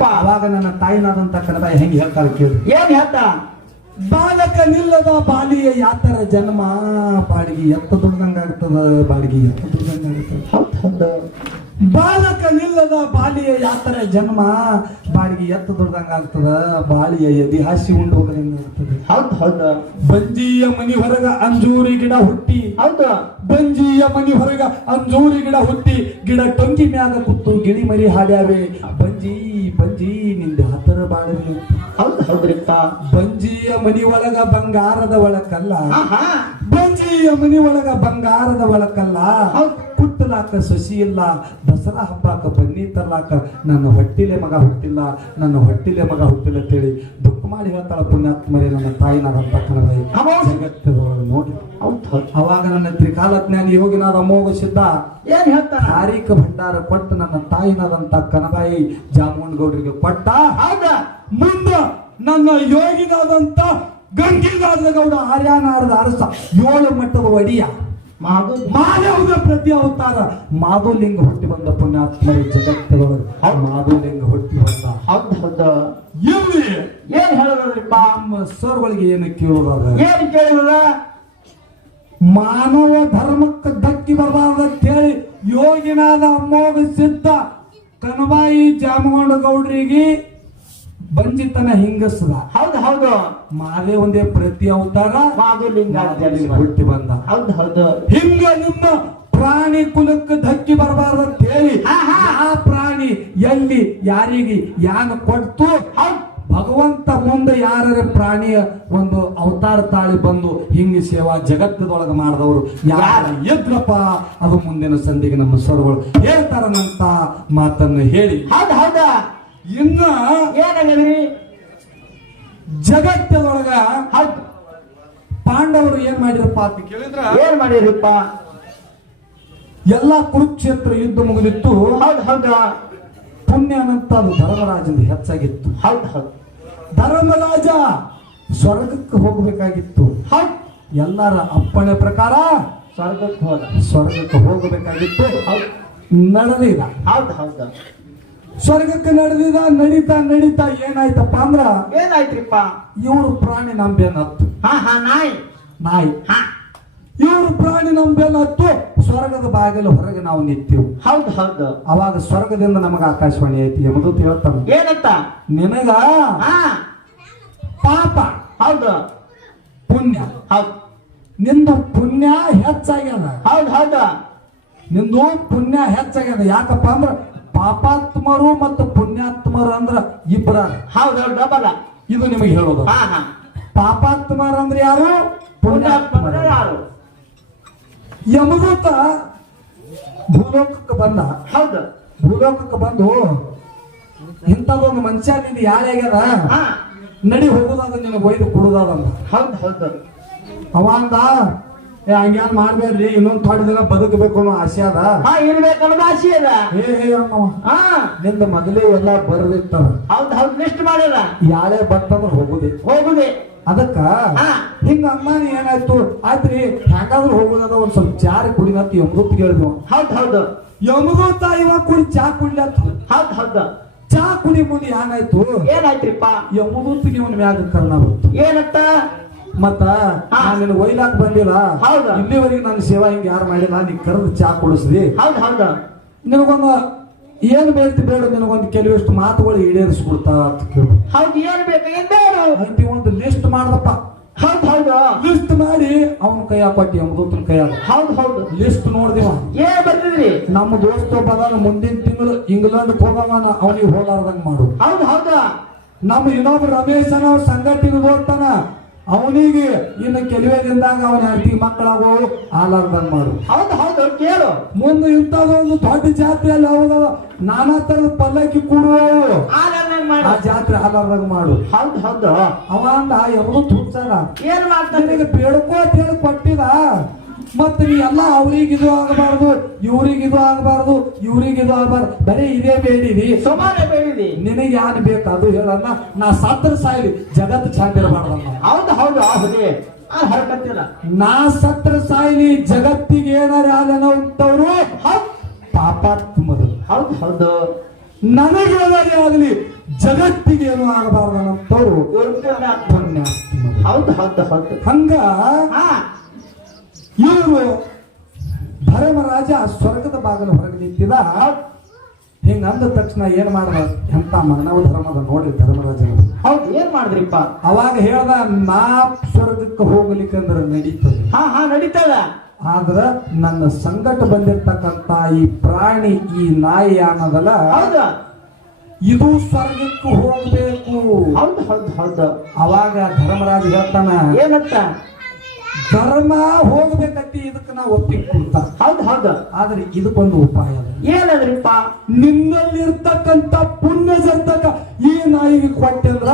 ಹೌದ್ರಿಪ್ಪ ಅವಾಗ ನನ್ನ ತಾಯಿನಾದಂತ ಕನ್ನಡ ಹೆಂಗ್ ಹೇಳ್ತಾರೆ ಕೇಳಿ. ಏನ್ ಹೇಳ್ತ? ಬಾಲಕ ನಿಲ್ಲದ ಬಾಲಿಯ ಯಾತರ ಜನ್ಮ? ಬಾಡಿಗೆ ಎತ್ತ ದುಡ್ದಂಗಾಗ್ತದ ಬಾಡಿಗೆ ಎತ್ತ ದುಡ್ದಂಗಾಗ್ತದ ಹೌದ್ ಹೌದು. ಬಾಲಕ ನಿಲ್ಲದ ಬಾಲಿಯ ಯಾತರ ಜನ್ಮ? ಬಾಡಿಗೆ ಎತ್ತ ದುಡ್ದಂಗಾಗ್ತದ ಬಾಳಿಯ ಎದಿ ಹಾಸಿ ಉಂಡು ಹೋಗದಂಗಾಗ್ತದೆ ಹೌದ್ ಹೌದ. ಬಂಜಿಯ ಮನಿ ಹೊರಗ ಅಂಜೂರಿ ಗಿಡ ಹುಟ್ಟಿ. ಹೌದ. ಬಂಜಿಯ ಮನಿ ಹೊರಗ ಅಂಜೂರಿ ಗಿಡ ಹುಟ್ಟಿ. ಗಿಡ ಟೊಂಗಿ ಮ್ಯಾಗ ಕುತ್ತು ಗಿಳಿ ಮರಿ ಹಾಡ್ಯಾವೆ. ಬಂಜಿ ಬಂಜಿ ನಿಂದ ಹತ್ತರ ಬಾಳಲಿ. ಹೌದ್ ಹೌದ್ರಿಪ್ಪ. ಬಂಜಿಯ ಮನಿ ಒಳಗ ಬಂಗಾರದ ಒಳಕಲ್ಲ. ಬಂಜಿಯ ಮನಿ ಒಳಗ ಬಂಗಾರದ ಒಳಕಲ್ಲ. ಹುಟ್ಟಲಾಕ ಸಸಿ ಇಲ್ಲ ದಸರಾ ಹಬ್ಬಾಕ ಬನ್ನಿ ತರ್ಲಾಕ ನನ್ನ ಹೊಟ್ಟಿಲೆ ಮಗ ಹುಟ್ಟಿಲ್ಲ ನನ್ನ ಹೊಟ್ಟಿಲೆ ಮಗ ಹುಟ್ಟಿಲ್ಲ ಅಂತೇಳಿ ದುಃಖ ಮಾಡಿ ಹೇಳ್ತಾಳ ಪುಣ್ಯಾತ್ಮರಿ ನನ್ನ ತಾಯಿನಾದಂತ ಕನಬಾಯಿ ಹೌದ್. ಜಗತ್ತದೊಳಗೆ ನೋಡಿ. ಅವಾಗ ನನ್ನ ತ್ರಿಕಾಲ ಜ್ಞಾನ ಯೋಗಿನಾದ ಅಮೋಘ ಸಿದ್ಧ ಏನ್ ಹೇಳ್ತಾರ ಹಾರಿಕ ಭಂಡಾರ ಕೊಟ್ಟು ನನ್ನ ತಾಯಿನಾದಂತ ಕನಬಾಯಿ ಜಾಮೂನ್ ಗೌಡರಿಗೆ ಕೊಟ್ಟ. ಆಗ ಮುಂದ ನನ್ನ ಯೋಗಿನಾದಂತ ಗಂಗಿನಾದ ಗೌಡ ಆರ್ಯಾನಾರದ ಅರಸ ಏಳು ಮಟ್ಟದ ಒಡಿಯ. ಮಾದು ಮಾನವದ ಪ್ರತಿ ಅವತಾರ ಮಾಧುಲಿಂಗ ಹುಟ್ಟಿ ಬಂದ ಪುಣ್ಯಾತ್ಮರಿ ಜಗತ್ತುಗಳು ಮಾಧುಲಿಂಗ ಹುಟ್ಟಿ ಬಂದ. ಹೌದ್ ಹೌದು. ಇಲ್ಲಿ ಏನ್ ಹೇಳೋದ್ರಿಪ್ಪ ನಮ್ಮ ಸರ್ಗಳಿಗೆ ಏನು ಕೇಳೋದ ಏನ್ ಕೇಳಿದ್ರ ಮಾನವ ಧರ್ಮಕ್ಕೆ ಧಕ್ಕಿ ಬರಬಾರ್ದು ಅಂತೇಳಿ ಯೋಗಿನಾದ ಅಮ್ಮೋಗ ಸಿದ್ಧ ಕನಬಾಯಿ ಜಾಮಗೊಂಡ ಗೌಡ್ರಿಗೆ ಬಂಜಿತನ ಹಿಂಗಸದ ಹೌದು ಹೌದು. ಮಾದೇವಂದೇ ಪ್ರತಿ ಅವತಾರ ಮಾಧುಲಿಂಗ ಹುಟ್ಟಿ ಬಂದ. ಹೌದು ಹೌದು. ಹಿಂಗ ನಿಮ್ಮ ಪ್ರಾಣಿ ಕುಲಕ್ಕೆ ಧಕ್ಕಿ ಬರಬಾರ್ದು ಅಂತ ಹೇಳಿ. ಆ ಪ್ರಾಣಿ ಎಲ್ಲಿ ಯಾರಿಗೆ ಯಾನ ಕೊಡ್ತು? ಭಗವಂತ ಮುಂದೆ ಯಾರ ಪ್ರಾಣಿಯ ಒಂದು ಅವತಾರ ತಾಳಿ ಬಂದು ಹಿಂಗ ಸೇವಾ ಜಗತ್ತದೊಳಗೆ ಮಾಡಿದವರು ಯಾರ ಇದ್ರಪ್ಪ? ಅದು ಮುಂದಿನ ಸಂಧಿಗೆ ನಮ್ಮ ಸರ್ಗಳು ಹೇಳ್ತಾರನಂತ ಮಾತನ್ನು ಹೇಳಿ. ಹೌದು ಹೌದ. ಇನ್ನ ಏನಾಗದ್ರಿ ಜಗತ್ತದೊಳಗ ಹೌದ್. ಪಾಂಡವರು ಏನ್ ಮಾಡಿರಪ್ಪ ಅಂತ ಕೇಳಿದ್ರ? ಏನ್ ಮಾಡಿರಪ್ಪ ಎಲ್ಲಾ ಕುರುಕ್ಷೇತ್ರ ಯುದ್ಧ ಮುಗಿದಿತ್ತು. ಹೌದು ಹೌದ. ಪುಣ್ಯ ಅನ್ನಂತ ಅದು ಧರ್ಮರಾಜನ ಹೆಚ್ಚಾಗಿತ್ತು. ಹೌದು ಹೌದು. ಧರ್ಮರಾಜ ಸ್ವರ್ಗಕ್ಕೆ ಹೋಗಬೇಕಾಗಿತ್ತು. ಹೌದ್. ಎಲ್ಲರ ಅಪ್ಪಣೆ ಪ್ರಕಾರ ಸ್ವರ್ಗಕ್ಕೆ ಹೋದ. ಸ್ವರ್ಗಕ್ಕೆ ಹೋಗಬೇಕಾಗಿತ್ತು. ನಡೆದಿಲ್ಲ. ನಡೆದಿದ ಹೌದು ಹೌದ್. ಸ್ವರ್ಗಕ್ಕೆ ನಡೆದಿದ ನಡೀತಾ ನಡೀತಾ ಏನಾಯ್ತಪ್ಪ ಅಂದ್ರ ಏನಾಯ್ತ್ರಿಪ್ಪ? ಇವರು ಪ್ರಾಣಿ ನಂಬೇನತ್ತು ಹಾ ಹಾ ನಾಯಿ. ನಾಯಿ. ಹಾ. ಇವ್ರ ಪ್ರಾಣಿ ನಂಬೇನತ್ತು ಸ್ವರ್ಗದ ಬಾಗಿಲು ಹೊರಗೆ ನಾವು ನಿಂತೀವಿ. ಹೌದು ಹೌದು. ಅವಾಗ ಸ್ವರ್ಗದಿಂದ ನಮಗ ಆಕಾಶವಾಣಿ ಐತಿ ಎಂಬುದು ಹೇಳ್ತಾನೆ ಏನಂತ? ನಿನಗ ಹಾ. ಪಾಪ. ಹೌದು. ಪುಣ್ಯ. ಹೌದು. ನಿಂದ ಪುಣ್ಯ ಹೆಚ್ಚಾಗ್ಯದ. ಹೌದು ಹೌದು. ನಿಂದು ಪುಣ್ಯ ಹೆಚ್ಚಾಗ್ಯದ. ಯಾಕಪ್ಪ ಅಂದ್ರ ಪಾಪಾತ್ಮರು ಮತ್ತು ಪುಣ್ಯಾತ್ಮರು ಅಂದ್ರ ಇಬ್ಬರ ಹೌದು ಡಬಲ್. ಇದು ನಿಮಗೆ ಹೇಳೋದು. ಹಾ ಹಾ. ಪಾಪಾತ್ಮರು ಅಂದ್ರೆ ಯಾರು? ಪುಣ್ಯಾತ್ಮರ ಯಾರು? ಯಮದೂತ ಭೂಲೋಕಕ್ಕೆ ಬಂದ. ಹೌದು. ಭೂಲೋಕಕ್ಕೆ ಬಂದು ಇಂಥದೊಂದು ಮನುಷ್ಯ ನಿಂದು ಯಾರ್ಯಾಗ್ಯದ ಹಾ. ನಡಿ ಹೋಗುದಾದ ನಿನಗೆ ಒಯ್ದು ಕೊಡುದಾದ ಹೌದು ಹೌದು ಅವ ಅಂದ ಏ ಹಂಗ್ಯಾನ್ ಮಾಡ್ಬೇಡ್ರಿ ಇನ್ನೊಂದ್ ಥೋಡೆ ದಿನ ಬದುಕಬೇಕು ಅನ್ನೋ ಆಸೆ ಅದ. ಹಾ ಇರ್ಬೇಕನ್ನೋದು ಆಸೆ ಅದ. ಹೇ ಹೇ ಅನ್ನವ ಹಾ. ನಿಂದ ಮೊದಲೇ ಎಲ್ಲ ಬರ್ದಿರ್ತಾವ ಹೌದ್ ಹೌದ್ ಲಿಸ್ಟ್ ಮಾಡ್ಯಾರ ಯಾಳೆ ಬರ್ತಂದ್ರ ಹೋಗುದಿ. ಹೋಗುದೇ. ಅದಕ್ಕ ಹಾ. ಹಿಂಗ ಅಮ್ಮಾನಿ ಏನಾಯ್ತು? ಆಯ್ತ್ರಿ ಹೆಂಗಾದ್ರೂ ಹೋಗುದದ ಒಂದ್ ಸ್ವಲ್ಪ ಚಾರಿ ಕುಡಿನತ್ತ ಯಮದೂತ್ ಕೇಳಿದ್ವು. ಹೌದ್ ಹೌದು. ಯಮದೂತ ಇವ ಕುಡಿ ಚಾ ಕುಡಿಲತ್ತ ಹೌದ್ ಹೌದ. ಚಾ ಕುಡಿ ಮುಂದೆ ಏನಾಯ್ತು? ಏನಾಯ್ತ್ರಿಪ್ಪ? ಯಮದೂತಿಗೆ ಇವನ್ ಮ್ಯಾಗ ಕರ್ಣ ಬಂತು. ಏನಂತ ಮತ್ತ ನಿನ್ನ ಒಯ್ಲಾಕ್ ಬಂದಿಲ್ಲ. ಹೌದು. ಇಲ್ಲಿವರೆಗೆ ನಾನು ಸೇವಾ ಹಿಂಗ ಯಾರು ಮಾಡಿಲ್ಲ. ನೀ ಕರೆದು ಚಾ ಕುಡಿಸ್ದಿ. ನಿನಗೊಂದ ಏನ್ ಬೇಡ್ತಿ ಬೇಡ ನಿನಗೊಂದು ಕೆಲವಿಷ್ಟು ಮಾತುಗಳು ಈಡೇರಿಸ್ಕೊಡ್ತಾ ಅಂತ ಕೇಳಿ. ಹೌದು ಏನ್ ಬೇಕು ಒಂದು ಲಿಸ್ಟ್ ಮಾಡ್ದಪ್ಪ. ಹೌದು ಹೌದು? ಲಿಸ್ಟ್ ಮಾಡಿ ಅವನ ಕೈಯ ಪಟ್ಟಿ ಅಮೃತನ ಕೈಯಾಗ. ಹೌದು ಹೌದು. ಲಿಸ್ಟ್ ನೋಡ್ದಿವ ಏ ಬರ್ತಿದ್ರಿ ನಮ್ಮ ದೋಸ್ತ ಬದಾನ ಮುಂದಿನ ತಿಂಗಳು ಇಂಗ್ಲೆಂಡ್ ಹೋಗವನ ಅವನಿಗೆ ಹೋಲಾರ್ದಂಗ ಮಾಡು. ಹೌದು ಹೌದಾ? ನಮ್ಮ ಇನ್ನೊಬ್ಬ ರಮೇಶನ ಸಂಗತಿ ಹೋಗ್ತಾನ ಅವನಿಗೆ ಇನ್ನು ಕೆಲವೇ ದಿನದಾಗ ಅವನ ಹೆಂಡತಿ ಮಕ್ಕಳಾಗೋ ಆಲಾರ್ದಂಗ ಮಾಡು. ಹೌದು ಹೌದು ಕೇಳು. ಮುಂದೆ ಇಂಥದೊಂದು ದೊಡ್ಡ ಜಾತ್ರೆಯಲ್ಲಿ ಹೌದ ನಾನಾ ತರದ ಪಲ್ಲಕ್ಕಿ ಕೂಡುವವು ಆನಂದ್ ಆ ಜಾತ್ರೆ ಆಲಾರ್ದಂಗ ಮಾಡು. ಹೌದು ಹೌದು. ಅವಂದ ಎಮದು ತುಚ್ಚಾರ ಏನ್ ಮಾಡ್ತಾನೆ ಬೇಡಕೋ ಅಂತ ಹೇಳಿ ಕೊಟ್ಟಿದ. ಮತ್ತೆ ನೀ ಎಲ್ಲ ಅವ್ರಿಗೆ ಇದು ಆಗಬಾರ್ದು ಇವ್ರಿಗೆ ಇದು ಆಗಬಾರ್ದು ಇವ್ರಿಗೆ ಇದು ಆಗಬಾರ್ದು. ಬರೀ ಇದೇ ಬೇಡಿದಿ ಸಮಾನ ಬೇಡಿದಿ ನಿನಗೆ ಯಾರು ಬೇಕು ಅದು ಹೇಳಲ್ಲ ನಾ ಸತ್ರ ಸಾಯಿಲಿ ಜಗತ್ತು ಚಂದ ಇರಬಾರ್ದಲ್ಲ ಹೌದು ಆ ಹೌದು ಆ ಹರಕತ್ತಿಲ್ಲ ನಾ ಸತ್ರ ಸಾಯಿಲಿ ಜಗತ್ತಿಗೆ ಏನಾರ ಪಾಪ ಪಾಪಾತ್ಮರು ಹೌದು. ಹೌದು ನನಗೆ ಏನಾರೇ ಆಗಲಿ ಜಗತ್ತಿಗೆ ಏನು. ಪುಣ್ಯಾತ್ಮರು. ಹೌದು ಹೌದು ಹೌದು. ಹಂಗ ಇವರು ಧರ್ಮರಾಜ ಸ್ವರ್ಗದ ಬಾಗಿಲು ಹೊರಗೆ ನಿಂತಿದ. ಹಿಂಗ ಅಂದ ತಕ್ಷಣ ಏನ್ ಮಾಡ್ದ? ಎಂತ ಮರಣವ ಧರ್ಮದ ನೋಡ್ರಿ ಧರ್ಮರಾಜನ ಹೌದು ಏನ್ ಮಾಡಿದ್ರಿಪ್ಪ? ಅವಾಗ ಹೇಳ್ದ ನಾ ಸ್ವರ್ಗಕ್ಕೆ ಹೋಗ್ಲಿಕ್ಕಂದ್ರೆ ನಡೀತದೆ. ಹಾ ಹಾ ನಡೀತದ. ಆದ್ರ ನನ್ನ ಸಂಕಟ ಬಂದಿರ್ತಕ್ಕಂತ ಈ ಪ್ರಾಣಿ ಈ ನಾಯಿ ಅನ್ನೋದಲ್ಲ ಹೌದು. ಇದು ಸ್ವರ್ಗಕ್ಕೆ ಹೋಗ್ಬೇಕು. ಹೌದು ಹೌದು ಹೌದು. ಅವಾಗ ಧರ್ಮರಾಜ ಹೇಳ್ತಾನ ಏನಂತ? ಧರ್ಮ ಹೋಗ್ಬೇಕತ್ತಿ ಇದಕ್ಕೆ ನಾವು ಒಪ್ಪಿಕೊಂತ ಹೌದು ಹೌದು. ಆದ್ರೆ ಇದಕ್ಕೊಂದು ಉಪಾಯ ಏನಾದ್ರಿಪ್ಪ? ನಿನ್ನಲ್ಲಿರ್ತಕ್ಕಂಥ ಪುಣ್ಯ ಸಂತಕ ಈ ನಾಯಿಗೆ ಕೊಟ್ಟಂದ್ರ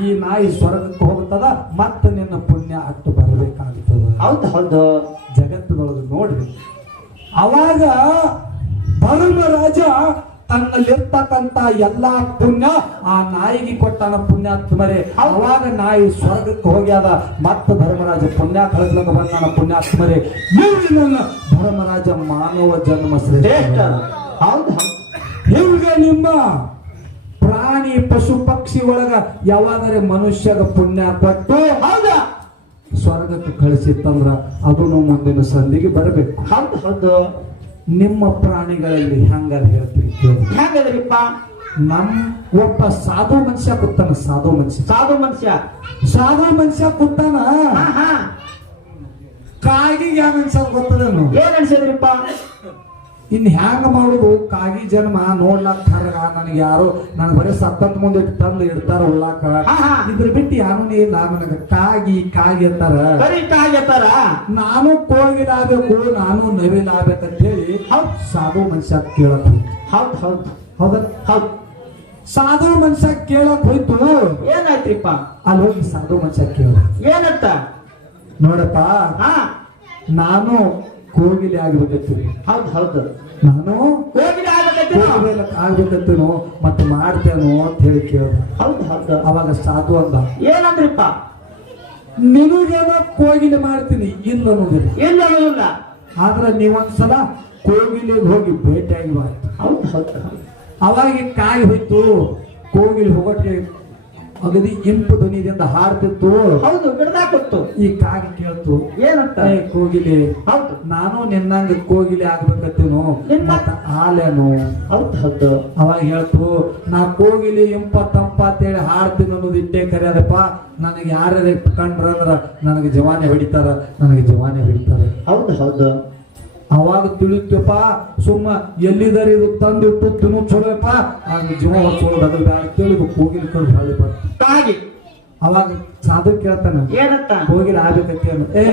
ಈ ನಾಯಿ ಸ್ವರ್ಗಕ್ಕೆ ಹೋಗ್ತದ ಮತ್ತೆ ನಿನ್ನ ಪುಣ್ಯ ಅಟ್ಟು ಬರಬೇಕಾಗ್ತದ. ಹೌದು ಹೌದು. ಜಗತ್ತಿನೊಳಗೆ ನೋಡ್ರಿ ಅವಾಗ ಧರ್ಮರಾಜ ತನ್ನಲ್ಲಿರ್ತಕ್ಕಂಥ ಎಲ್ಲಾ ಪುಣ್ಯ ಆ ನಾಯಿಗೆ ಕೊಟ್ಟಾನ ಪುಣ್ಯಾತ್ಮರೇ ಅವಾಗ ನಾಯಿ ಸ್ವರ್ಗಕ್ಕೆ ಹೋಗ್ಯಾದ. ಮತ್ತೆ ಧರ್ಮರಾಜ ಪುಣ್ಯ ಕಳಿಸ್ಲಕ್ಕ ಬಂದಾನ ಪುಣ್ಯಾತ್ಮರೇ ಇವ್ರು ನನ್ನ ಧರ್ಮರಾಜ ಮಾನವ ಜನ್ಮ ಶ್ರೇಷ್ಠ. ಹೌದಾ. ನಿಮ್ಮ ಪ್ರಾಣಿ ಪಶು ಪಕ್ಷಿ ಒಳಗ ಯಾವಾಗರೆ ಮನುಷ್ಯಗ ಪುಣ್ಯ ಕೊಟ್ಟು ಹೌದಾ. ಸ್ವರ್ಗಕ್ಕೆ ಕಳಿಸಿತ್ತಂದ್ರ ನಮ್ಮ ಮುಂದಿನ ಸಂಧಿಗೆ ಬರಬೇಕು. ಹೌದು ಹೌದು. ನಿಮ್ಮ ಪ್ರಾಣಿಗಳಲ್ಲಿ ಹೆಂಗಾರ ಹೇಳ್ತೀರಿ ಹೆಂಗದ್ರಿಪ್ಪ ನಮ್ ಒಬ್ಬ ಸಾಧು ಮನುಷ್ಯ ಕೂತಾನ ಸಾಧು ಮನುಷ್ಯ. ಸಾಧು ಮನುಷ್ಯ? ಸಾಧು ಮನುಷ್ಯ ಕೂತಾನ ಕಾಗಿಗೆ ಯಾವ ಮನುಷ್ಯ ಗೊತ್ತದೇನು? ಏನ್ ಅನ್ಸಿದ್ರಿಪ್ಪ? ಇನ್ ಹ್ಯಾಂಗ ಮಾಡುದು? ಕಾಗಿ ಜನ್ಮ ನೋಡ್ಲಾಕ್ ಹರಗ ನನಗೆ ಯಾರು ನನಗೆ ಬರೀ ಸತ್ತಂತ ಮುಂದೆ ತಂದು ಇಡ್ತಾರ ಉಳ್ಳಾಕ. ಇದ್ರ ಬಿಟ್ಟು ಯಾರು ಇಲ್ಲ. ನನಗ ಕಾಗಿ ಕಾಗಿ ಅಂತಾರ. ಬರೀ ಕಾಗೆತ್ತಾರ ನಾನು ಕೋಗಿಲಾಗಬೇಕು ನಾನು ಅಂತ ಹೇಳಿ ಹೌದ್. ಸಾಧು ಮನುಷ್ಯ ಕೇಳಕ್ ಹೋಯ್ತು. ಹೌದ್ ಹೌದು. ಹೌದ್? ಹೌದು. ಸಾಧು ಮನುಷ್ಯ ಕೇಳಕ್ ಹೋಯ್ತು. ಏನಾಯ್ತ್ರಿಪ್ಪ? ಅಲ್ಲಿ ಹೋಗಿ ಸಾಧು ಮನುಷ್ಯ ಕೇಳ. ಏನಂತ? ನೋಡಪ್ಪ. ನಾನು ಕೋಗಿಲೆ ಆಗ್ಬೇಕತ್ತೀನಿ ಹೌದು ಹೌದು. ನಾನು ಕೋಗಿಲೆ ಆಗ್ಬೇಕತ್ತೀನೋ ಮತ್ತೆ ಮಾಡ್ತೇನೋ ಅಂತ ಹೇಳಿ ಕೇಳ ಹೌದು ಹೌದು. ಅವಾಗ ಸಾಧು ಅಂದ. ಏನಂದ್ರಿಪ್ಪ? ನಿನಗೇನೋ ಕೋಗಿಲೆ ಮಾಡ್ತೀನಿ ಇಲ್ಲ ಅನ್ನೋದಿಲ್ಲ. ಇಲ್ಲ ಇಲ್ಲ ಆದ್ರೆ ನೀವೊಂದ್ಸಲ ಕೋಗಿಲೆಗೆ ಹೋಗಿ ಭೇಟಿಯಾಗಿ ಬಾ ಹೌದು ಹೌದು ಹೌದು. ಅವಾಗ ಕಾಯಿ ಹೋಯ್ತು ಕೋಗಿಲೆ ಹೋಗೋಟ್ಗೆ ಅಗದಿ ಇಂಪು ಧ್ವನಿದಿಂದ ಹಾರ್ತಿತ್ತು ಹೌದು ಬಿಡದಾ ಕೂತು ಈ ಕಾಗೆ ಕೇಳ್ತು. ಏನಂತ? ಕೋಗಿಲೆ ಹೌದು. ನಾನು ನಿನ್ನಂಗ ಕೋಗಿಲೆ ಆಗ್ಬೇಕತ್ತೇನು ಮತ್ತ ಆಲೇನು. ಹೌದು ಹೌದು. ಅವಾಗ ಹೇಳ್ತು ನಾ ಕೋಗಿಲೆ ಇಂಪ ತಂಪ ಅಂತೇಳಿ ಹಾರ್ತೀನಿ ಅನ್ನೋದು ಇಟ್ಟೇ ಕರೆಯದಪ್ಪ. ನನಗೆ ಯಾರ್ಯಾರ ಕಂಡ್ರ ಅಂದ್ರ ನನಗೆ ಜವಾನೆ ಹೊಡಿತಾರ ನನಗೆ ಜವಾನೆ ಹೊಡಿತಾರ. ಹೌದು ಹೌದು. ಅವಾಗ ತಿಳಿತಪ್ಪ ಸುಮ್ಮ ಎಲ್ಲಿದ್ದಾರೆ ಇದು ತಂದಿಟ್ಟು ತಿನ್ನು ಚಲೋಪ್ಪ ಆಗ ಜೀವ ಚಲೋ ಅದ್ರ ಬ್ಯಾಡ ಕೇಳಿದು ಕೋಗಿಲೆ ಕಳ್ದು ಹಳ್ಳಿ ಬರ್ತ. ಕಾಗಿ ಅವಾಗ ಸಾಧು ಕೇಳ್ತಾನ. ಏನಂತ? ಆಗಬೇಕತ್ತಿ ಅಂತ ಏ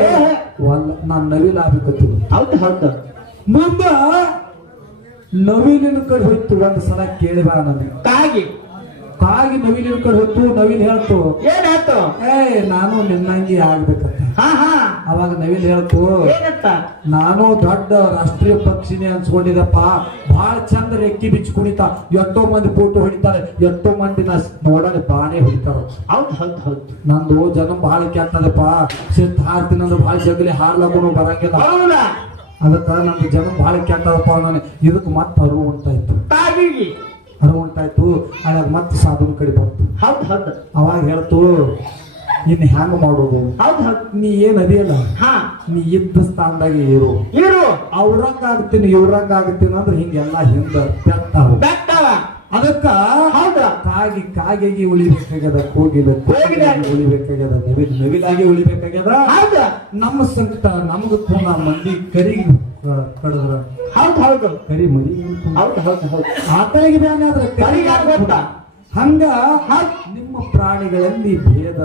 ನಾನ್ ನವಿಲ್ ಆಗ್ಬೇಕತ್ತಿ ಹೌದು ಹೌದು. ಮುಂದ ನವಿಲಿನ ಕಡೆ ಹೋಯ್ತು ಒಂದ್ ಸಲ ಕೇಳಿದ ನನಗೆ. ಕಾಗಿ ಕಾಗಿ ನವಿಲಿನ ಕಡೆ ಹೋಯ್ತು ನವಿಲ್ ಹೇಳ್ತು. ಏನಾಯ್ತು ಏ ನಾನು ನಿನ್ನಂಗಿ ಆಗ್ಬೇಕಂತ. ಹಾ ಹಾ. ಅವಾಗ ನವಿಲ್ ಹೇಳ್ತು ನಾನು ದೊಡ್ಡ ರಾಷ್ಟ್ರೀಯ ಪಕ್ಷಿನಿ ಅನ್ಸ್ಕೊಂಡಿದಪ್ಪ. ಬಹಳ ಚಂದ ರೆಕ್ಕಿ ಬಿಚ್ಚಿ ಕುಣಿತ. ಎಷ್ಟೋ ಮಂದಿ ಫೋಟೋ ಹೊಡಿತಾರೆ. ಎಷ್ಟೋ ಮಂದಿ ನಾ ನೋಡಲಿ ಬಾಣೆ ಹೊಡಿತಾರ. ಹೌದು ಹೌದು ಹೌದು. ನಂದು ಜನ ಬಹಳ ಕೆಟ್ಟದಪ್ಪ ಸಿಟ್ಟು ಹಾಡ್ತೀನಿ ಅಂದ್ರೆ ಬಹಳ ಜಗಲಿ ಹಾಡ್ಲಕ್ಕೂ ಬರಂಗಿಲ್ಲ. ಅದಕ್ಕೆ ನಮ್ಗೆ ಜನ ಬಹಳ ಕೆಟ್ಟದಪ್ಪ ನಾನು ಇದಕ್ಕೆ ಮತ್ತೆ ಅರಿವು ಉಂಟಾಯ್ತು. ಅರಿವು ಉಂಟಾಯ್ತು. ಅದಾಗ ಮತ್ತೆ ಸಾಧುನ ಕಡೆ ಬಂತು. ಹೌದು ಹೌದು. ಅವಾಗ ಹೇಳ್ತು ಇನ್ ಹ್ಯಾಂಗ್ ಮಾಡೋದು? ಹೌದು. ಹೌದು ನೀ ಏನ್ ಅದಿಯಲ್ಲ? ಹಾ. ನೀ ಇದ್ದ ಸ್ಥಾನದಾಗೆ ಇರು. ಇರು. ಅವ್ರಂಗ ಆಗ್ತೀನಿ ಇವ್ರಂಗ ಆಗ್ತೀನಿ ಅಂದ್ರೆ ಹಿಂಗೆಲ್ಲ ಹಿಂದ ಬೆಟ್ಟಾವು ಬೆಟ್ಟವ ಅದಕ್ಕ ಹೌದು. ಕಾಗಿ ಕಾಗಿಗೆ ಉಳಿಬೇಕಾಗ್ಯದ ಕೋಗಿಲ ಕೋಗಿಲಾಗಿ ಉಳಿಬೇಕಾಗ್ಯದ ನವಿಲ್ ನವಿಲಾಗಿ ಉಳಿಬೇಕಾಗ್ಯದ. ಹೌದು. ನಮ್ಮ ಸಂಕಟ ನಮ್ಗ ಕೂಡ ಮಂದಿ ಕರಿ ಕಡದ್ರ. ಹೌದು ಹೌದು. ಕರಿ ಮರಿ ಹೌದು ಹೌದು ಹೌದು. ಆತಳಿಗೆ ಬ್ಯಾನೆ ಆದ್ರೆ ಕರಿಗೆ ಯಾರ್ ಗೊತ್ತಾ? ಹಂಗ ನಿಮ್ಮ ಪ್ರಾಣಿಗಳಲ್ಲಿ ಭೇದ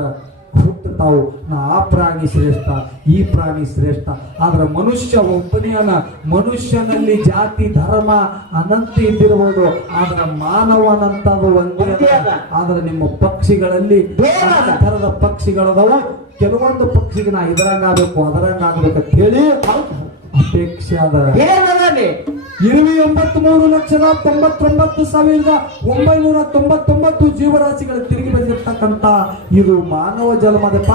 ಹುಟ್ಟುತ್ತಾವು ನಾ ಆ ಪ್ರಾಣಿ ಶ್ರೇಷ್ಠ ಈ ಪ್ರಾಣಿ ಶ್ರೇಷ್ಠ. ಆದ್ರೆ ಮನುಷ್ಯ ಒಬ್ಬನೆಯನ ಮನುಷ್ಯನಲ್ಲಿ ಜಾತಿ ಧರ್ಮ ಅನಂತ ಇದ್ದಿರಬಹುದು ಆದ್ರೆ ಮಾನವನಂತ ಒಂದೇ. ಆದ್ರೆ ನಿಮ್ಮ ಪಕ್ಷಿಗಳಲ್ಲಿ ಪಕ್ಷಿಗಳದವ ತರದ ಪಕ್ಷಿಗಳದಾವ ಕೆಲವೊಂದು ಪಕ್ಷಿಗೆ ನಾ ಇದರಂಗಾಗಬೇಕು ಅದರಂಗಾಗಬೇಕು ಅಂತ ಹೇಳಿ ಅಪೇಕ್ಷೆ ಅದ ಇರುವೆ ಎಂಬತ್ತ್ ಮೂರು ಲಕ್ಷದ ತೊಂಬತ್ತೊಂಬತ್ತು ಸಾವಿರದ ಒಂಬೈನೂರ ತೊಂಬತ್ತೊಂಬತ್ತು ಜೀವರಾಶಿಗಳು ತಿರುಗಿ ಬಂದಿರ್ತಕ್ಕಂತ ಇದು ಮಾನವ ಜನ್ಮದಪ್ಪ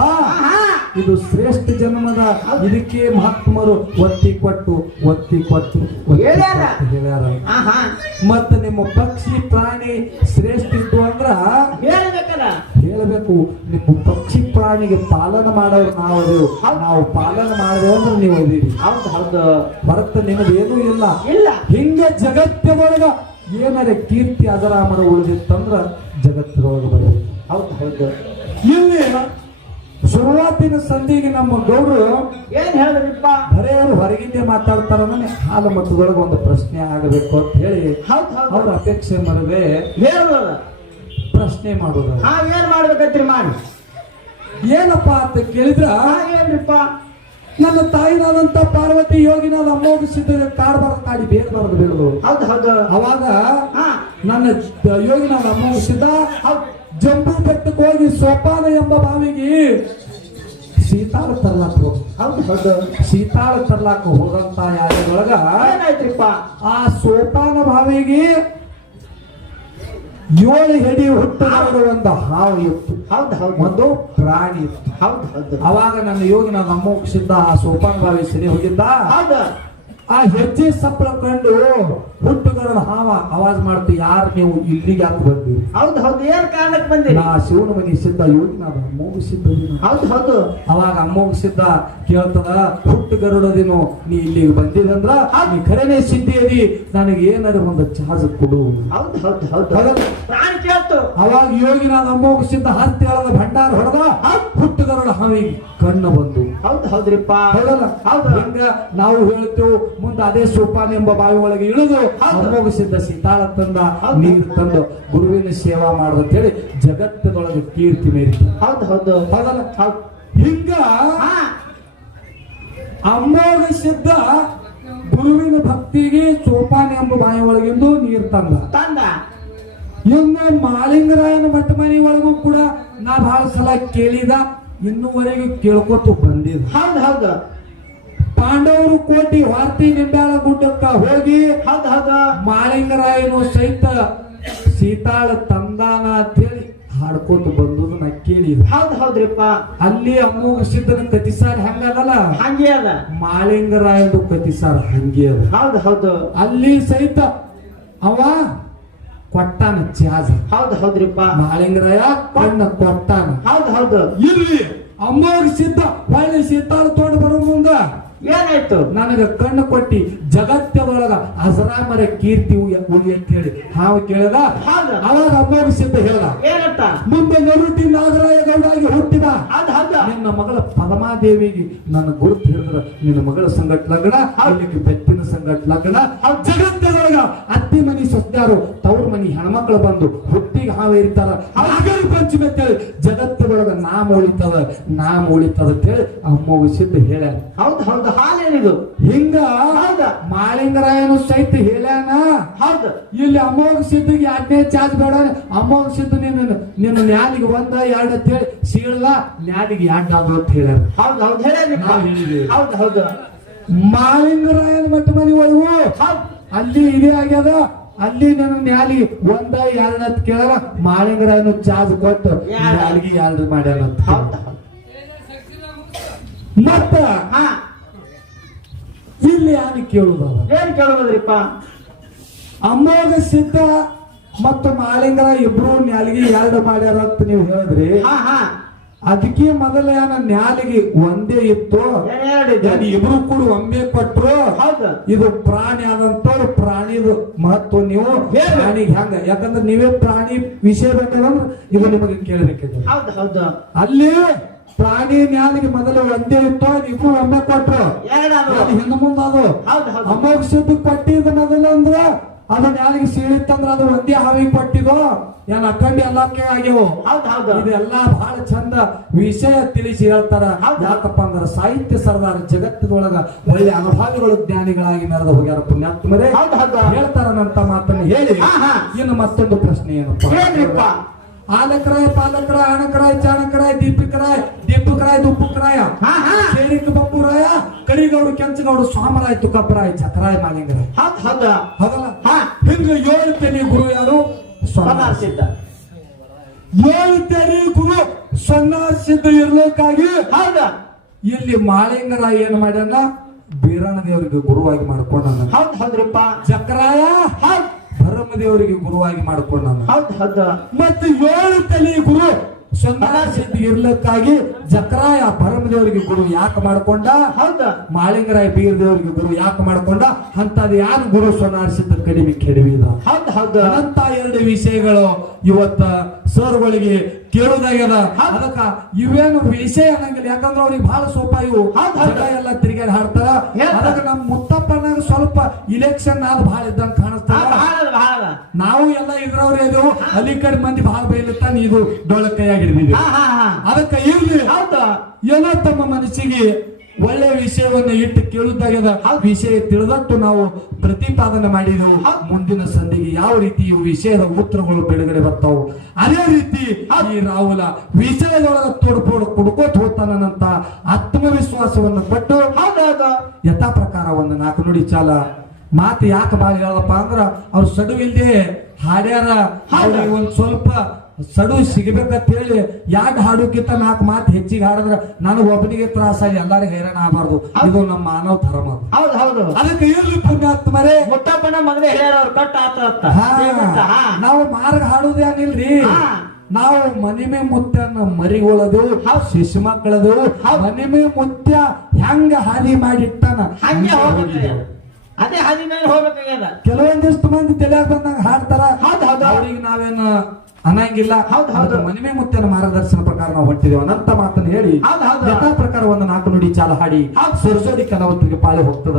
ಇದು ಶ್ರೇಷ್ಠ ಜನ್ಮದ. ಇದಕ್ಕೆ ಮಹಾತ್ಮರು ಒತ್ತಿ ಕೊಟ್ಟು ಒತ್ತಿ ಕೊಟ್ಟು ಹೇಳ್ಯಾರ. ಮತ್ತ ನಿಮ್ಮ ಪಕ್ಷಿ ಪ್ರಾಣಿ ಶ್ರೇಷ್ಠ ಇತ್ತು ಅಂದ್ರ ಹೇಳಬೇಕು ನಿಮ್ಮ ಪಕ್ಷಿ ಪ್ರಾಣಿಗೆ ಪಾಲನ ಮಾಡೋರು ನಾವು ಅದೇವು ನಾವು ಪಾಲನ ಮಾಡಿದೆವು ಅಂದ್ರೆ ನೀವು ಅದೀರಿ ಹೌದು ಹೌದು. ಹೊರತು ನಿಮ್ಮದೇನೂ ಇಲ್ಲ. ಇಲ್ಲ. ಹಿಂಗೆ ಜಗತ್ತಿನೊಳಗ ಏನಾರ ಕೀರ್ತಿ ಅಜರಾಮರ ಉಳಿದಿತ್ತಂದ್ರ ಜಗತ್ತಿನೊಳಗ ಬರಬೇಕು ಹೌದು ಹೌದು. ಇಲ್ಲಿ ಶುರುವಾತಿನ ಸಂಧಿಗೆ ನಮ್ಮ ಗೌಡ್ರು ಏನ್ ಹೇಳಿದ್ರಿಪ್ಪ? ಬರೇ ಅವರು ಹೊರಗಿಂದೆ ಮಾತಾಡ್ತಾರ ಹಾಲು ಮತದೊಳಗೆ ಒಂದು ಪ್ರಶ್ನೆ ಆಗಬೇಕು ಅಂತ ಹೇಳಿ ಹೌದು ಹೌದು. ಅವ್ರ ಅಪೇಕ್ಷೆ ಮಾಡದೆ ಹೇಳ್ಬೋದ ಪ್ರಶ್ನೆ ಮಾಡೋದು. ಹಾಗೇನ್ ಏನ್ ಮಾಡ್ಬೇಕಂತ್ರಿ ಮಾಡಿ ಏನಪ್ಪಾ ಅಂತ ಕೇಳಿದ್ರ ಏನ್ರಿಪ್ಪ ನನ್ನ ತಾಯಿನಾದಂತ ಪಾರ್ವತಿ ಯೋಗಿನಾದ ಅಮ್ಮೋಗ ಸಿದ್ಧ ಕಾಡ್ ತಾಡಿ ಕಾಡಿ ಬೇಗ ಬರೋದು ಬೇಡದು. ಹೌದು ಹೌದು. ಅವಾಗ ನನ್ನ ಯೋಗಿನಾದ ಅಮ್ಮೋಗ ಸಿದ್ಧ ಜಂಬೂ ಬೆಟ್ಟಕ್ಕೆ ಹೋಗಿ ಸೋಪಾನ ಎಂಬ ಬಾವಿಗೆ ಸೀತಾಳ ತರ್ಲಾಕ ಹೌದು ಹೌದು. ಸೀತಾಳ ತರ್ಲಾಕ ಹೋದಂತ ಯಾರೊಳಗ ಏನಾಯ್ತ್ರಿಪ್ಪ? ಆ ಸೋಪಾನ ಬಾವಿಗೆ ಏಳು ಹೆಡಿ ಹುಟ್ಟುವಾಗ ಒಂದು ಹಾವು ಇತ್ತು. ಹೌದು ಹೌದು. ಒಂದು ಪ್ರಾಣಿ ಇತ್ತು. ಹೌದು ಹೌದು. ಅವಾಗ ನನ್ನ ಯೋಗಿ ನನ್ನ ಅಮ್ಮೋಕ್ಷಿದ್ದ ಆ ಸೋಪಾನ್ ಬಾವಿ ಸರಿ ಹೋಗಿದ್ದ. ಹೌದು. ಆ ಹೆಜ್ಜೆ ಸಪ್ಪಳ ಕಂಡು ಹುಟ್ಟುಗರಡ ಹಾವ ಆವಾಜ್ ಮಾಡ್ತು ಯಾರು ನೀವು ಇಲ್ಲಿಗೆ ಯಾಕೆ ಬಂದಿರಿ ಹೌದು ಹೌದು. ಏನ್ ಕಾರಣಕ್ಕೆ ಬಂದಿರಿ ನಾ ಶಿವನ ಮನಿ ಸಿದ್ಧ ಯೋಗಿ ನಾನು ಅಮ್ಮೋಗ ಸಿದ್ಧ ಹೌದು ಹೌದು. ಅವಾಗ ಅಮ್ಮೋಗ ಸಿದ್ಧ ಕೇಳ್ತದ ಹುಟ್ಟು ಗರುಡದಿನ ನೀ ಇಲ್ಲಿಗೆ ಬಂದಿದಂದ್ರ ನೀ ಖರೇನೆ ಸಿದ್ಧಿ ಅದಿ ನನಗೆ ಏನಾರ ಒಂದು ಚಾರ್ಜ್ ಕೊಡು. ಹೌದು ಹೌದು ಹೌದು? ಪ್ರಾಣಿ ಕೇಳ್ತು. ಅವಾಗ ಯೋಗಿನಾದ ಅಮ್ಮೋಗ ಸಿದ್ಧ ಹತ್ತಿ ಹೇಳದ ಭಂಡಾರ ಹೊಡೆದ ಹುಟ್ಟು ಗರುಡ ಹಾವಿಗೆ ಕಣ್ಣು ಬಂದು. ಹೌದು ಹೌದ್ರಿಪ್ಪ. ಹೌದಲ್ಲ ಹೌದು. ಹಂಗ ನಾವು ಹೇಳ್ತೇವೆ ಮುಂದೆ ಅದೇ ಸೋಪಾನ ಎಂಬ ಬಾವಿ ಒಳಗೆ ಇಳಿದು ಸಿದ್ಧ ಸೀತಾಳ ತಂದ ನೀರು ತಂದು ಗುರುವಿನ ಸೇವಾ ಮಾಡುವಂತ ಅಂತೇಳಿ ಜಗತ್ತಿನೊಳಗೆ ಕೀರ್ತಿ ಮೇರಿತು. ಹೌದು ಹೌದು. ಹೌದಲ್ಲ? ಹಿಂಗ ಅಮ್ಮೋಗ ಸಿದ್ಧ ಗುರುವಿನ ಭಕ್ತಿಗೆ ಸೋಪಾನ ಎಂಬ ಬಾಯಿ ಒಳಗಿಂದು ನೀರು ತಂದ. ತಂದ. ಇನ್ನು ಮಾಲಿಂಗರಾಯನ ಮಠ ಮನೆ ಒಳಗೂ ಕೂಡ ನಾ ಬಹಳ ಸಲ ಕೇಳಿದ ಇನ್ನೂವರೆಗೂ ಕೇಳ್ಕೊತು ಬಂದಿದ್ದ. ಹೌದು ಹೌದು. ಪಾಂಡವರು ಕೋಟಿ ವಾರ್ತಿ ನಿಂಬಾಳ ಗುಡ್ಡಕ್ಕ ಹೋಗಿ ಹದ ಹದ. ಮಾಳಿಂಗರಾಯನು ಸಹಿತ ಸೀತಾಳ ತಂದಾನ ಅಂತೇಳಿ ಹಾಡ್ಕೊಂತ ಬಂದದ ನಾ ಕೇಳಿದ ಹೌದು ಹೌದ್ರಿಪ್ಪ. ಅಲ್ಲಿ ಅಮ್ಮೋಗ ಸಿದ್ಧನ ಕತಿಸಾರ್ ಹೆಂಗದಲ್ಲ ಹಂಗೆ ಅದ. ಮಾಳಿಂಗರಾಯದು ಕತಿಸಾರ ಹಂಗೆ ಅದ. ಹೌದು ಹೌದು. ಅಲ್ಲಿ ಸಹಿತ ಅವ ಕೊಟ್ಟಾನ ಚಾಜ ಹೌದು ಹೌದ್ರಿಪ್ಪ. ಮಾಳಿಂಗರಾಯ ಕಣ್ಣ ಕೊಟ್ಟಾನ. ಹೌದು ಹೌದು. ಇಲ್ಲಿ ಅಮ್ಮೋಗ ಸಿದ್ಧ ಹೊಳ್ಳಿ ಸೀತಾಳ ತೋಟ ಬರೋ ಮುಂದ ಏನಾಯ್ತು? ನನಗೆ ಕಣ್ಣು ಕೊಟ್ಟಿ ಜಗತ್ತದೊಳಗ ಅಜರಾಮರ ಕೀರ್ತಿ ಉಯ್ಯ- ಉಳಿ ಅಂತ ಹೇಳಿ. ಹಾವು ಕೇಳದ? ಅವಾಗ ಅಮ್ಮೋಗ ಸಿದ್ಧ ಹೇಳ್ದ. ಏನಂತ? ಮುಂದೆ ನರುಟಿ ನಾಗರಾಯ ಗೌಡಾಗಿ ಹುಟ್ಟಿದ. ನಿನ್ನ ಮಗಳ ಪದಮಾದೇವಿಗೆ ನನ್ನ ಗುರುತು ಹೇಳಿದ್ರ. ನಿನ್ನ ಮಗಳ ಸಂಗಟ್ ಲಗ್ನ ಅಲ್ಲಿಗೆ ಬೆತ್ತಿನ ಸಂಗಟ್ ಲಗ್ನ. ಜಗತ್ತದೊಳಗ ಅತ್ತಿ ಮನಿ ಸತ್ಯಾರು ತವ್ರ ಮನಿ ಹೆಣ್ಮಕ್ಳು ಬಂದು ಹುಟ್ಟಿಗೆ ಹಾವ ಇರ್ತಾರ ನಾಗರ ಪಂಚಮಿ ಅಂತೇಳಿ ಜಗತ್ತದೊಳಗ ನಾಮ ಉಳಿತದ ನಾಮ ಉಳಿತದ ಅಂತೇಳಿ ಅಮ್ಮೋಗ ಸಿದ್ಧ ಹೇಳ್ಯಾರ. ಹೌದು ಹೌದು. ಹಾಲೇನಿದು. ಹಿಂಗ? ಹೌದ. ಮಾಳಿಂಗರಾಯನು ಸಹಿತ ಹೇಳ್ಯಾನ ಹೌದು. ಇಲ್ಲಿ ಅಮೋಘ ಸಿದ್ಧಿಗೆ ಎರಡನೇ ಚಾರ್ಜ್ ಬೇಡ ಅಮೋಘ ಸಿದ್ಧ ನಿನ್ನ ನಿನ್ನ ನ್ಯಾಲಿಗೆ ಒಂದ ಎರಡು ಅಂತ ಹೇಳಿ ಸೀಳಲ್ಲ ನ್ಯಾಲಿಗೆ ಎರಡು ಅದು ಅಂತ ಹೇಳ್ಯಾರ ಹೌದು ಹೌದು. ಹೇಳಿ. ಹೌದು ಹೌದು. ಮಾಳಿಂಗರಾಯನ ಮಟ್ಟ ಮನಿ ಒಳಗು? ಅಲ್ಲಿ ಇದೇ ಆಗ್ಯದ? ಅಲ್ಲಿ ನನ್ನ ನ್ಯಾಲಿ ಒಂದ ಎರಡ ಅಂತ ಕೇಳಾರ ಮಾಳಿಂಗರಾಯನು ಚಾರ್ಜ್ ಕೊಟ್ಟು. ನ್ಯಾಲಿಗೆ ಎರಡು ಹೌದು. ಮತ್ತ ಹಾ. ಇಲ್ಲಿ ಯಾರು ಕೇಳುದವ ಏನ್ ಕೇಳೋದ್ರಿಪ್ಪ ಅಮ್ಮಗ ಸಿದ್ಧ ಮತ್ತು ಮಾಲಿಂಗ ಇಬ್ರು ನ್ಯಾಲಿಗೆ ಎರಡು ಮಾಡ್ಯಾರ ಅಂತ ನೀವು ಹೇಳಿದ್ರಿ. ಅದಕ್ಕೆ ಮೊದಲ ಏನ ನ್ಯಾಲಿಗೆ ಒಂದೇ ಇತ್ತು. ಇಬ್ರು ಕೂಡ ಒಮ್ಮೆ ಕೊಟ್ರು. ಹೌದು. ಇದು ಪ್ರಾಣಿ ಆದಂತ ಪ್ರಾಣಿದು ಮಹತ್ವ ನೀವು. ಪ್ರಾಣಿಗೆ ಹೆಂಗ? ಯಾಕಂದ್ರೆ ನೀವೇ ಪ್ರಾಣಿ ವಿಷಯ ಬೇಕಂದ್ರೆ ಇದು ನಿಮಗೆ ಕೇಳಬೇಕಿದೆ ಹೌದು ಹೌದು. ಅಲ್ಲಿ ಪ್ರಾಣಿ ಮ್ಯಾಲಿಗೆ ಮೊದಲು ಒಂದೇ ಇತ್ತು ನೀವು ಒಮ್ಮೆ ಕೊಟ್ರು. ಅದು ಹಿಂದ ಮುಂದ ಅದು ಅಮೋಘ ಸಿದ್ದು ಪಟ್ಟಿದ ಮೊದಲು ಅಂದ್ರ ಅದು ಮ್ಯಾಲಿಗೆ ಸೀಳಿತ್ತಂದ್ರ ಅದು ಒಂದೇ ಹಾವಿಗೆ ಪಟ್ಟಿದು ಏನ್ ಅಕ್ಕಂಡಿ ಎಲ್ಲಕ್ಕೆ ಆಗ್ಯವು. ಇದೆಲ್ಲ ಬಹಳ ಚಂದ ವಿಷಯ ತಿಳಿಸಿ ಹೇಳ್ತಾರ. ಯಾಕಪ್ಪ ಅಂದ್ರ ಸಾಹಿತ್ಯ ಸರ್ದಾರ ಜಗತ್ತಿನೊಳಗ ಒಳ್ಳೆ ಅನುಭಾವಿಗಳು ಜ್ಞಾನಿಗಳಾಗಿ ಮೆರೆದು ಹೋಗ್ಯಾರ ಪುಣ್ಯಾತ್ಮರೇ. ಹೇಳ್ತಾರ ನಂತ ಮಾತನ್ನ ಹೇಳಿ. ಹಾ, ಹಾ. ಇನ್ನು ಮತ್ತೊಂದು ಪ್ರಶ್ನೆ ಏನಪ್ಪ? ಆಲಕರಾಯ ಪಾಲಕರಾಯ ಅಣಕರಾಯ ಚಾಣಕರಾಯ ದೀಪಿಕರಾಯ ದೀಪಕರಾಯ ದುಪ್ಪಕರಾಯ. ಹಾ ಹಾ. ಸೇರಿಕ ಬಪ್ಪುರಾಯ ಕಡಿಗೌಡು ಕೆಂಚಗೌಡು ಸ್ವಾಮರಾಯ ತುಕಪ್ಪರಾಯ ಚತರಾಯ ಮಾಲಿಂಗರಾಯ. ಹೌದು ಹೌದು. ಹೌದಲ್ಲ? ಹಾ. ಹಿಂಗ ಏಳು ತೆನಿ ಗುರು ಯಾರು? ಸಿದ್ಧ ಏಳು ತೆನಿ ಗುರು ಸೊನ್ನಾರ್ ಸಿದ್ಧ ಇರ್ಲಿಕ್ಕಾಗಿ ಹೌದು. ಇಲ್ಲಿ ಮಾಳಿಂಗರ ಏನ್ ಮಾಡ್ಯಾನ? ಬೀರಣ್ಣ ದೇವರಿಗೆ ಗುರುವಾಗಿ ಮಾಡ್ಕೊಂಡ ಹೌದ್ ಹೌದ್ರಿಪ್ಪ. ಚಕ್ರಾಯ ಹೌದ್. ಧರ್ಮ ದೇವರಿಗೆ ಗುರುವಾಗಿ ಮಾಡ್ಕೊಂಡ ಮತ್ತು ಏಳು ತಲೆ ಗುರು ಸಂಧಾನ ಸಿದ್ಧಿ ಜಕರಾಯ ಜಕ್ರಾಯ ಪರಮ ದೇವರಿಗೆ ಗುರು ಯಾಕೆ ಮಾಡ್ಕೊಂಡ? ಹೌದಾ. ಮಾಳಿಂಗರಾಯ ಬೀರ್ ದೇವರಿಗೆ ಗುರು ಯಾಕೆ ಮಾಡ್ಕೊಂಡ? ಅಂತ ಯಾರು ಗುರು ಸೋನಾರ್ ಸಿದ್ಧ ಕಡಿಮೆ ಕೆಡವಿದ? ಹೌದ್ ಹೌದು. ಅಂತ ಎರಡು ವಿಷಯಗಳು ಇವತ್ತ ಸರ್ಗಳಿಗೆ ಕೇಳುದಾಗ್ಯದ ಅದಕ್ಕ ಇವೇನು ವಿಷಯ ಅನ್ನಂಗಿಲ್ಲ. ಯಾಕಂದ್ರೆ ಅವ್ರಿಗೆ ಬಹಳ ಸೋಪ ಇವು. ಎಲ್ಲ ತಿರುಗಾಡಿ ಹಾಡ್ತಾರ. ಅದಕ್ಕೆ ನಮ್ಮ ಮುತ್ತಪ್ಪನಾಗ ಸ್ವಲ್ಪ ಇಲೆಕ್ಷನ್ ಅದು ಬಹಳ ಇದ್ದಂಗ ಕಾಣಿಸ್ತಾರ ನಾವು ಎಲ್ಲ ಇದ್ರವ್ರೆ ಅದು ಅಲ್ಲಿ ಕಡೆ ಮಂದಿ ಬಹಳ ಬೈಲತ್ತಾನ ಇದು ಡೊಳ ಕೈಯಾಗಿ ಹಿಡಿದಿದೆ ಹಾ ಹಾ ಹಾ. ಅದಕ್ಕೆ ಇರ್ಲಿ. ಏನೋ ತಮ್ಮ ಮನಸ್ಸಿಗೆ ಒಳ್ಳೆ ವಿಷಯವನ್ನು ಇಟ್ಟು ಕೇಳುತ್ತಾಗದ ಆ ವಿಷಯ ತಿಳಿದಟ್ಟು ನಾವು ಪ್ರತಿಪಾದನೆ ಮಾಡಿದೆವು. ಮುಂದಿನ ಸಂಧಿಗೆ ಯಾವ ರೀತಿ ಈ ವಿಷಯದ ಉತ್ತರಗಳು ಬಿಡುಗಡೆ ಬರ್ತಾವು? ಅದೇ ರೀತಿ ಈ ರಾಹುಲ ವಿಷಯದೊಳಗ ತೋಡ್ಪೋಡು ಕುಡ್ಕೋತ ಹೋಗ್ತಾನಂತ ಆತ್ಮವಿಶ್ವಾಸವನ್ನು ಪಟ್ಟು ಆದಾಗ ಯಥಾ ಪ್ರಕಾರ ಒಂದು ನಾಲ್ಕು ನುಡಿ ಚಾಲ. ಮಾತು ಯಾಕೆ ಬಾಳ ಹೇಳಪ್ಪ ಅಂದ್ರ ಅವ್ರು ಸಡುವಿಲ್ದೇ ಹಾಡ್ಯಾರ. ಒಂದ್ ಸ್ವಲ್ಪ ಸಡು ಸಿಗಬೇಕಂತ ಹೇಳಿ ಯಾಡ್ ಹಾಡುಕ್ಕಿಂತ ನಾಲ್ಕು ಮಾತು ಹೆಚ್ಚಿಗೆ ಹಾಡಿದ್ರೆ ನನಗೆ ಒಬ್ಬನಿಗೆ ತ್ರಾಸ ಎಲ್ಲರಿಗೂ ಹೈರಾಣ ಆಗಬಾರ್ದು. ಇದು ನಮ್ಮ ಮಾನವ ಧರ್ಮ. ಹೌದು ಹೌದು. ಅದಕ್ಕೆ ಇಲ್ಲಿ ಪುಣ್ಯಾತ್ಮರೇ. ಮುತ್ತಪ್ಪನ ಮಗನೇ ಹೇಳ್ಯಾರ ಅವ್ರು ಕಟ್ಟ ಆತ ನಾವು ಮಾರ್ಗ ಹಾಡುದೇನಿಲ್ರಿ ಹಾ. ನಾವು ಮನಿಮೆ ಮುತ್ಯನ ಮರಿಗೊಳದು ಶಿಶು ಮಕ್ಕಳದು ಮನಿಮೆ ಮುತ್ಯ ಹೆಂಗ ಹಾನಿ ಮಾಡಿಟ್ಟಾನ? ಹಂಗೆ ಹಂಗೆ ಅದೇ ಹಾನಿ ಮೇಲೆ ಹೋಗ್ಬೇಕಾಗ್ಯದ ಕೆಲವೊಂದಿಷ್ಟು ಮಂದಿ ತಲೆಯಾಗ ಬಂದಂಗ ಹಾಡ್ತಾರ. ಅವ್ರಿಗೆ ನಾವೇನು ಅನ್ನಂಗಿಲ್ಲ. ಹೌದ್ ಮನಿಮೆ ಮುತ್ತನ ಮಾರ್ಗದರ್ಶನ ಪ್ರಕಾರ ನಾವು ಹೊಟ್ಟಿದೇವ ಅನಂತ ಮಾತನ್ನ ಹೇಳಿ. ಯಥಾ ಪ್ರಕಾರ ಒಂದು ನಾಲ್ಕು ನುಡಿ ಚಾಲ ಹಾಡಿ ಸೊರಸೋದಿ ಕಲಾವಂತರಿಗೆ ಪಾಳೆ ಹೋಗ್ತದ.